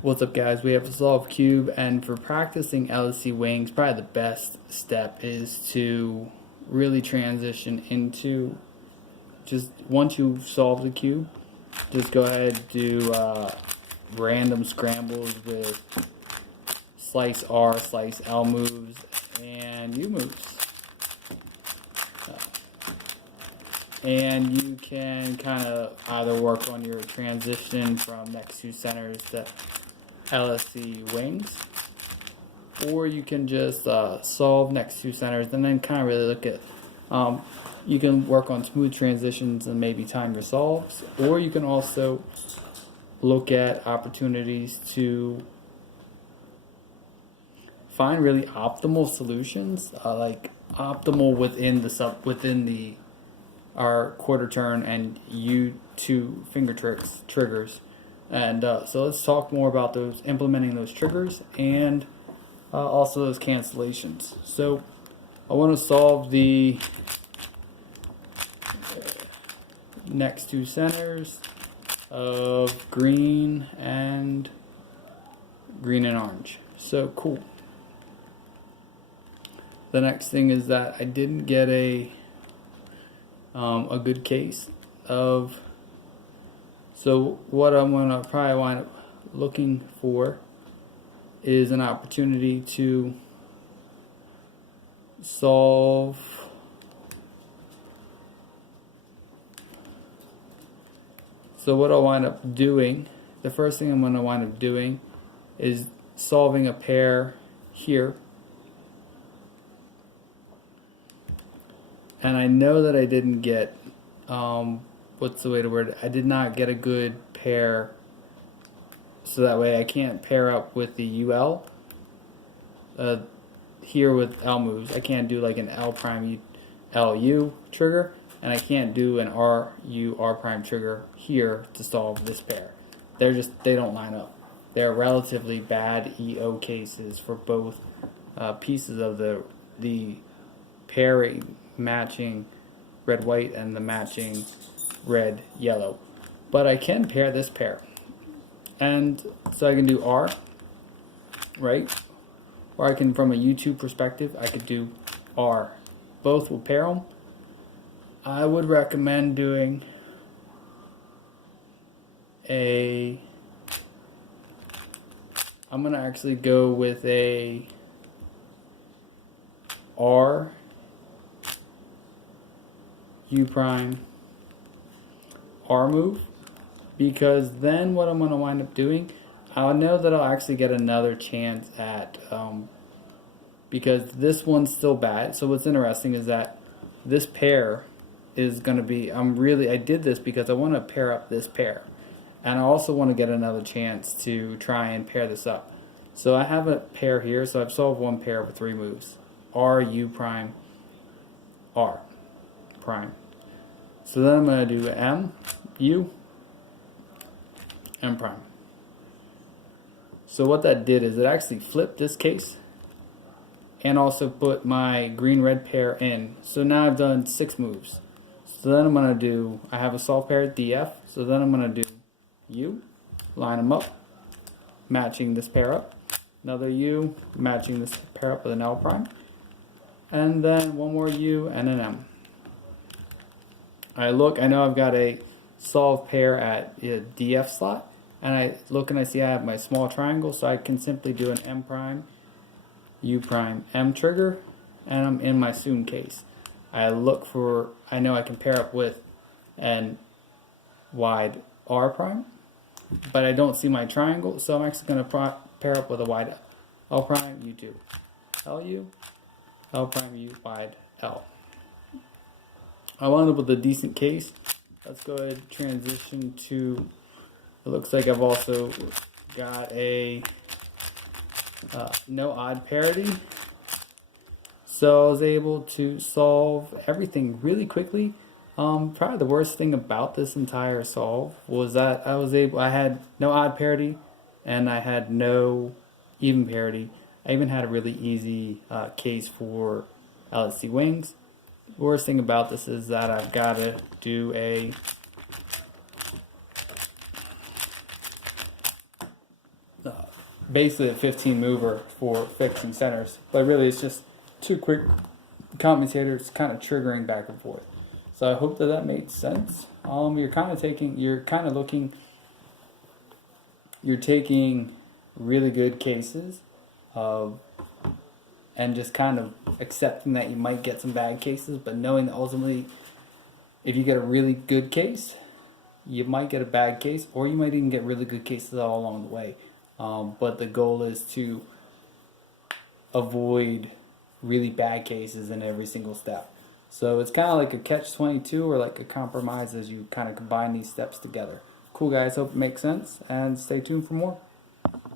What's up, guys? We have to solve cube, and for practicing LSEwings, probably the best step is to really transition into just once you've solved the cube, just go ahead and do random scrambles with slice R, slice L moves, and U moves. And you can kind of either work on your transition from next two centers to LSEwings, or you can just solve next two centers and then kind of really look at you can work on smooth transitions and maybe time your solves, or you can also look at opportunities to find really optimal solutions, like optimal within the our quarter turn and U2 finger triggers. And so let's talk more about those, implementing those triggers, and also those cancellations. So I want to solve the next two centers of green and orange. So cool. The next thing is that I didn't get a good case of, so what I'm going to probably wind up looking for is an opportunity to solve what I'll wind up doing, the first thing I'm going to wind up doing is solving a pair here. And I know that I didn't get, what's the way to word it? I did not get a good pair, so that way I can't pair up with the UL. Here with L moves, I can't do like an L prime LU trigger, and I can't do an RU R prime trigger here to solve this pair. They don't line up. They're relatively bad EO cases for both pieces of the pairing, matching red white and the matching red yellow. But I can pair this pair, and so I can do R, right? Or I can, from a U2 perspective, I could do R. Both will pair them. I would recommend doing I'm going to actually go with a R U prime R move, because then what I'm going to wind up doing, I'll know that I'll actually get another chance at because this one's still bad. So what's interesting is that this pair is going to be, I did this because I want to pair up this pair, and I also want to get another chance to try and pair this up. So I have a pair here, so I've solved one pair with three moves: R, U prime, R prime. So then I'm going to do M, U, M prime. So what that did is it actually flipped this case and also put my green-red pair in. So now I've done 6 moves. So then I'm going to do, I have a solved pair at DF, so then I'm going to do U, line them up, matching this pair up, another U, matching this pair up with an L prime, and then one more U and an M. I know I've got a solved pair at a DF slot, and I look and I see I have my small triangle, so I can simply do an M prime, U prime, M trigger, and I'm in my soon case. I know I can pair up with an wide R prime, but I don't see my triangle, so I'm actually going to pair up with a wide L prime, U2, LU, L prime, U, wide L. I wound up with a decent case. Let's go ahead and transition to, it looks like I've also got a no odd parity. So I was able to solve everything really quickly. Probably the worst thing about this entire solve was that I had no odd parity and I had no even parity. I even had a really easy case for LSEwings. The worst thing about this is that I've got to do a basically a 15 mover for fixing centers, but really it's just two quick commutators kind of triggering back and forth. So I hope that that made sense. You're taking really good cases of, and just kind of accepting that you might get some bad cases, but knowing that ultimately if you get a really good case, you might get a bad case, or you might even get really good cases all along the way. But the goal is to avoid really bad cases in every single step. So it's kind of like a catch-22 or like a compromise as you kind of combine these steps together. Cool, guys. Hope it makes sense, and stay tuned for more.